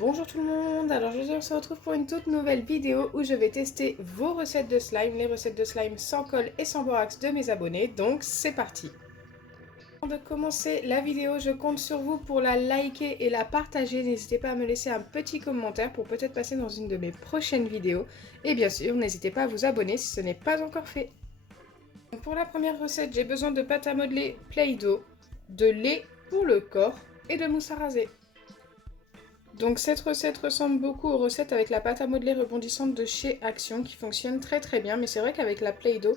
Bonjour tout le monde, alors aujourd'hui on se retrouve pour une toute nouvelle vidéo où je vais tester vos recettes de slime, les recettes de slime sans colle et sans borax de mes abonnés, donc c'est parti. Avant de commencer la vidéo, je compte sur vous pour la liker et la partager, n'hésitez pas à me laisser un petit commentaire pour peut-être passer dans une de mes prochaines vidéos, et bien sûr n'hésitez pas à vous abonner si ce n'est pas encore fait. Donc pour la première recette, j'ai besoin de pâte à modeler Play-Doh, de lait pour le corps et de mousse à raser. Donc cette recette ressemble beaucoup aux recettes avec la pâte à modeler rebondissante de chez Action qui fonctionne très très bien, mais c'est vrai qu'avec la Play-Doh,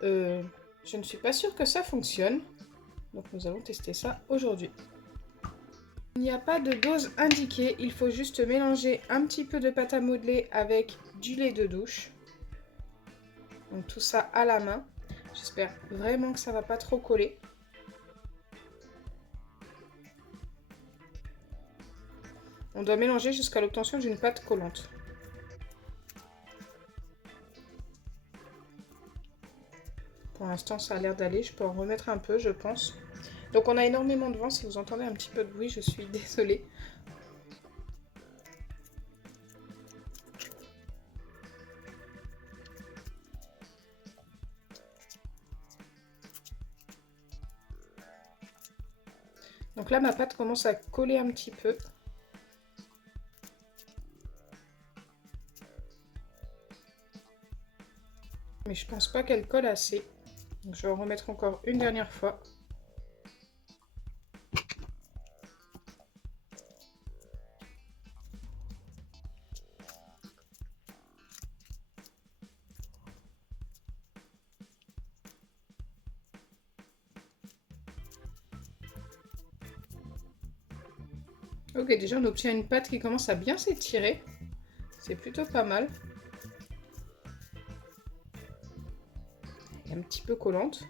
je ne suis pas sûre que ça fonctionne. Donc nous allons tester ça aujourd'hui. Il n'y a pas de dose indiquée, il faut juste mélanger un petit peu de pâte à modeler avec du lait de douche. Donc tout ça à la main. J'espère vraiment que ça va pas trop coller. On doit mélanger jusqu'à l'obtention d'une pâte collante. Pour l'instant, ça a l'air d'aller. Je peux en remettre un peu, je pense. Donc, on a énormément de vent. Si vous entendez un petit peu de bruit, je suis désolée. Donc là, ma pâte commence à coller un petit peu. Mais je pense pas qu'elle colle assez. Donc, je vais en remettre encore une dernière fois. Ok, déjà on obtient une pâte qui commence à bien s'étirer. C'est plutôt pas mal. Elle est un petit peu collante.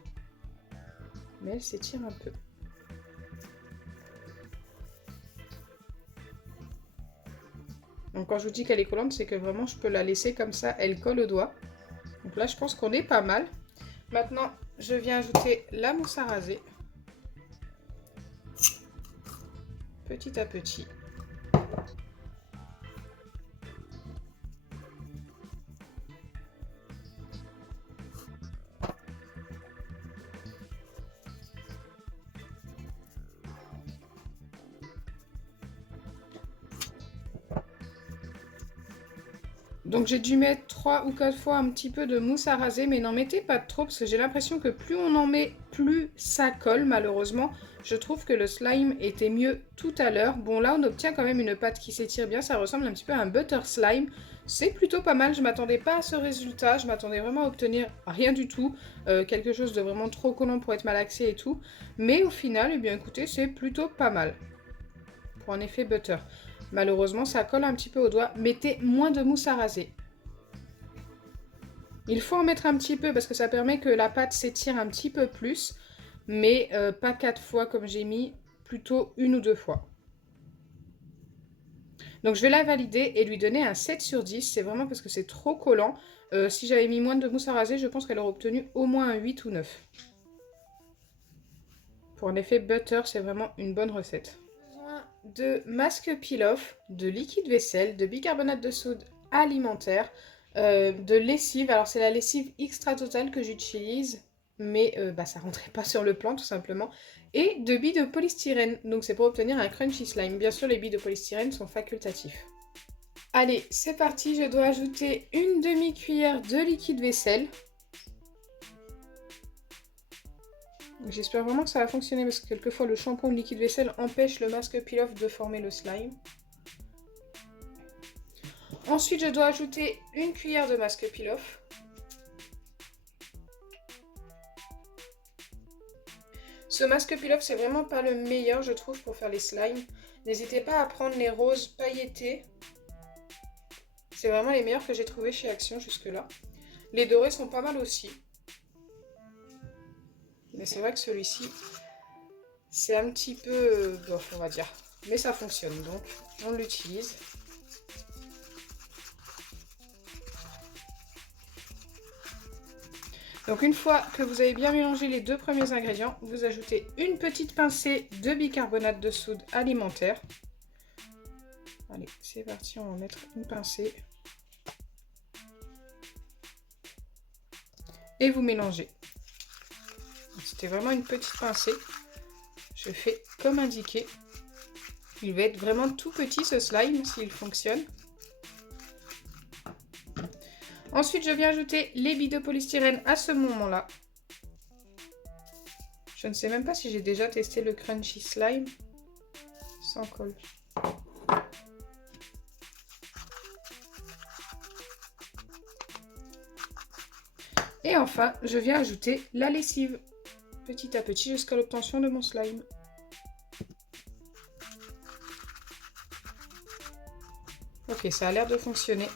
Mais elle s'étire un peu. Donc quand je vous dis qu'elle est collante, c'est que vraiment je peux la laisser comme ça, elle colle au doigt. Donc là je pense qu'on est pas mal. Maintenant je viens ajouter la mousse à raser. Petit à petit. Donc j'ai dû mettre 3 ou 4 fois un petit peu de mousse à raser, mais n'en mettez pas trop parce que j'ai l'impression que plus on en met, plus ça colle malheureusement. Je trouve que le slime était mieux tout à l'heure. Bon là on obtient quand même une pâte qui s'étire bien, ça ressemble un petit peu à un butter slime. C'est plutôt pas mal, je m'attendais pas à ce résultat, je m'attendais vraiment à obtenir rien du tout. Quelque chose de vraiment trop collant pour être malaxé et tout. Mais au final, eh bien écoutez, c'est plutôt pas mal. Pour un effet butter. Malheureusement, ça colle un petit peu au doigt. Mettez moins de mousse à raser. Il faut en mettre un petit peu parce que ça permet que la pâte s'étire un petit peu plus. Mais pas 4 fois comme j'ai mis, plutôt 1 ou 2 fois. Donc je vais la valider et lui donner un 7 sur 10. C'est vraiment parce que c'est trop collant. Si j'avais mis moins de mousse à raser, je pense qu'elle aurait obtenu au moins un 8 ou 9. Pour un effet butter, c'est vraiment une bonne recette. De masque peel-off, de liquide vaisselle, de bicarbonate de soude alimentaire, de lessive. Alors c'est la lessive extra totale que j'utilise, mais ça rentrait pas sur le plan tout simplement. Et de billes de polystyrène, donc c'est pour obtenir un crunchy slime. Bien sûr les billes de polystyrène sont facultatifs. Allez, c'est parti, je dois ajouter une demi-cuillère de liquide vaisselle. J'espère vraiment que ça va fonctionner parce que quelquefois le shampoing ou le liquide vaisselle empêche le masque peel-off de former le slime. Ensuite, je dois ajouter une cuillère de masque peel-off. Ce masque peel-off, c'est vraiment pas le meilleur, je trouve, pour faire les slimes. N'hésitez pas à prendre les roses pailletés. C'est vraiment les meilleurs que j'ai trouvés chez Action jusque-là. Les dorés sont pas mal aussi. Mais c'est vrai que celui-ci, c'est un petit peu bof, on va dire. Mais ça fonctionne, donc on l'utilise. Donc une fois que vous avez bien mélangé les deux premiers ingrédients, vous ajoutez une petite pincée de bicarbonate de soude alimentaire. Allez, c'est parti, on va mettre une pincée. Et vous mélangez. C'était vraiment une petite pincée. Je fais comme indiqué. Il va être vraiment tout petit ce slime s'il fonctionne. Ensuite, je viens ajouter les billes de polystyrène à ce moment-là. Je ne sais même pas si j'ai déjà testé le crunchy slime sans colle. Et enfin, je viens ajouter la lessive petit à petit jusqu'à l'obtention de mon slime. Ok, ça a l'air de fonctionner.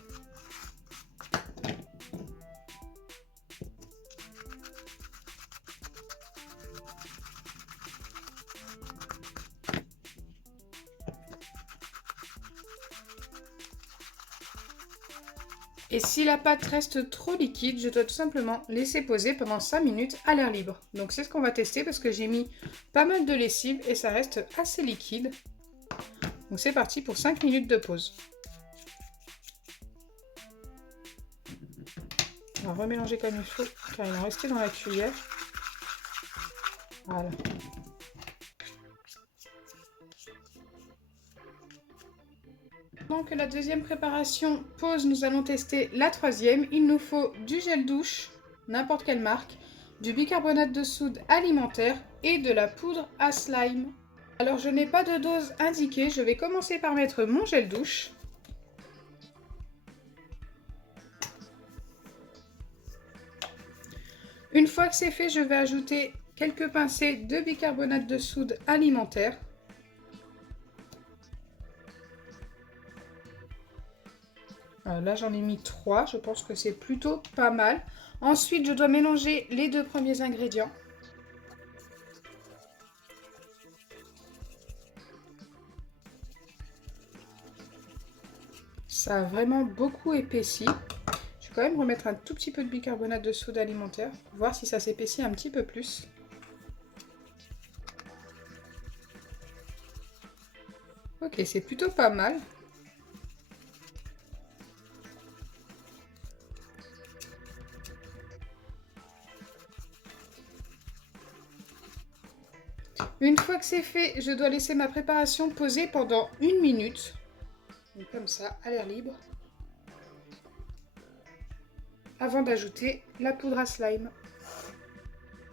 Et si la pâte reste trop liquide, je dois tout simplement laisser poser pendant 5 minutes à l'air libre. Donc c'est ce qu'on va tester parce que j'ai mis pas mal de lessive et ça reste assez liquide. Donc c'est parti pour 5 minutes de pause. On va remélanger comme il faut car il est resté dans la cuillère. Voilà. Donc la deuxième préparation pause, nous allons tester la troisième. Il nous faut du gel douche, n'importe quelle marque, du bicarbonate de soude alimentaire et de la poudre à slime. Alors je n'ai pas de dose indiquée, je vais commencer par mettre mon gel douche. Une fois que c'est fait, je vais ajouter quelques pincées de bicarbonate de soude alimentaire. Là, j'en ai mis 3, je pense que c'est plutôt pas mal. Ensuite, je dois mélanger les 2 premiers ingrédients. Ça a vraiment beaucoup épaissi. Je vais quand même remettre un tout petit peu de bicarbonate de soude alimentaire, voir si ça s'épaissit un petit peu plus. Ok, c'est plutôt pas mal. Une fois que c'est fait, je dois laisser ma préparation poser pendant 1 minute. Donc comme ça, à l'air libre. Avant d'ajouter la poudre à slime.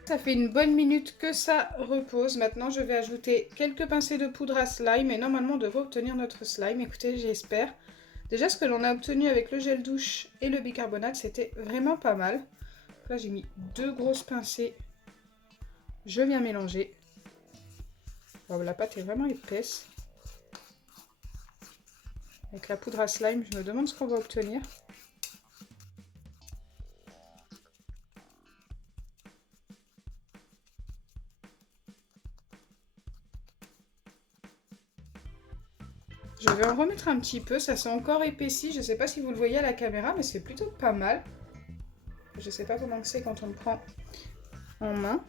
Ça fait une bonne minute que ça repose. Maintenant, je vais ajouter quelques pincées de poudre à slime et normalement, on devrait obtenir notre slime. Écoutez, j'espère. Déjà, ce que l'on a obtenu avec le gel douche et le bicarbonate, c'était vraiment pas mal. Là, j'ai mis 2 grosses pincées. Je viens mélanger. Oh, la pâte est vraiment épaisse. Avec la poudre à slime, je me demande ce qu'on va obtenir. Je vais en remettre un petit peu, ça s'est encore épaissi. Je ne sais pas si vous le voyez à la caméra, mais c'est plutôt pas mal. Je ne sais pas comment c'est quand on le prend en main.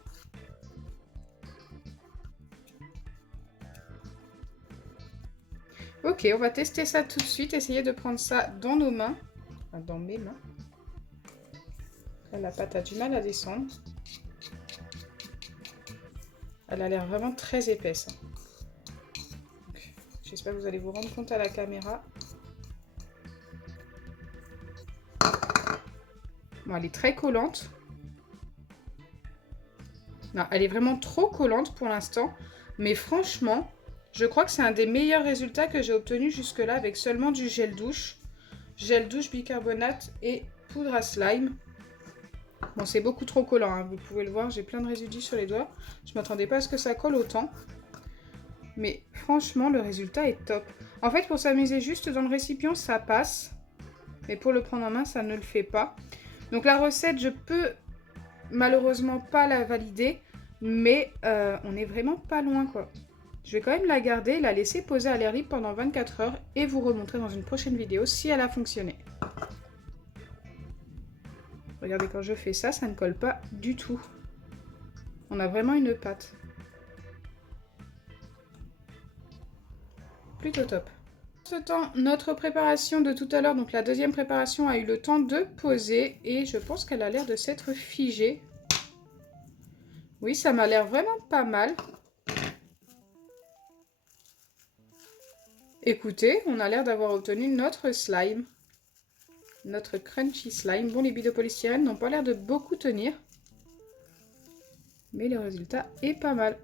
Ok, on va tester ça tout de suite, essayer de prendre ça dans nos mains. Enfin, dans mes mains. Là, la pâte a du mal à descendre. Elle a l'air vraiment très épaisse. J'espère que vous allez vous rendre compte à la caméra. Bon, elle est très collante. Non, elle est vraiment trop collante pour l'instant. Mais franchement, je crois que c'est un des meilleurs résultats que j'ai obtenu jusque-là avec seulement du gel douche. Gel douche, bicarbonate et poudre à slime. Bon, c'est beaucoup trop collant, hein, vous pouvez le voir, j'ai plein de résidus sur les doigts. Je ne m'attendais pas à ce que ça colle autant. Mais franchement, le résultat est top. En fait, pour s'amuser juste dans le récipient, ça passe. Mais pour le prendre en main, ça ne le fait pas. Donc la recette, je peux malheureusement pas la valider. Mais on est vraiment pas loin, quoi. Je vais quand même la garder, la laisser poser à l'air libre pendant 24 heures. Et vous remontrer dans une prochaine vidéo si elle a fonctionné. Regardez, quand je fais ça, ça ne colle pas du tout. On a vraiment une pâte. Plutôt top. ce temps, notre préparation de tout à l'heure, donc la deuxième préparation, a eu le temps de poser et je pense qu'elle a l'air de s'être figée. Oui, ça m'a l'air vraiment pas mal. Écoutez, on a l'air d'avoir obtenu notre slime. Notre crunchy slime. Bon, les billes de polystyrène n'ont pas l'air de beaucoup tenir. Mais le résultat est pas mal.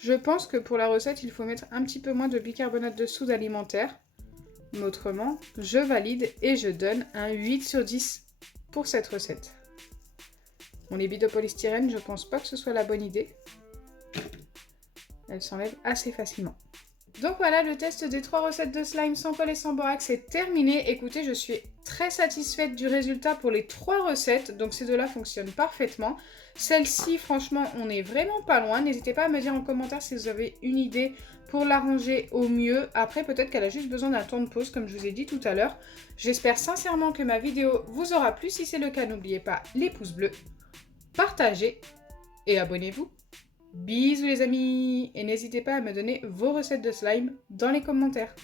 Je pense que pour la recette, il faut mettre un petit peu moins de bicarbonate de soude alimentaire. Mais autrement, je valide et je donne un 8 sur 10 pour cette recette. Bon, les billes de polystyrène, je pense pas que ce soit la bonne idée. Elles s'enlèvent assez facilement. Donc voilà, le test des 3 recettes de slime sans colle et sans borax est terminé. Écoutez, je suis très satisfaite du résultat pour les 3 recettes. Donc ces deux-là fonctionnent parfaitement. Celle-ci, franchement, on est vraiment pas loin. N'hésitez pas à me dire en commentaire si vous avez une idée pour l'arranger au mieux. Après, peut-être qu'elle a juste besoin d'un temps de pause, comme je vous ai dit tout à l'heure. J'espère sincèrement que ma vidéo vous aura plu. Si c'est le cas, n'oubliez pas les pouces bleus, partagez et abonnez-vous. Bisous les amis, et n'hésitez pas à me donner vos recettes de slime dans les commentaires.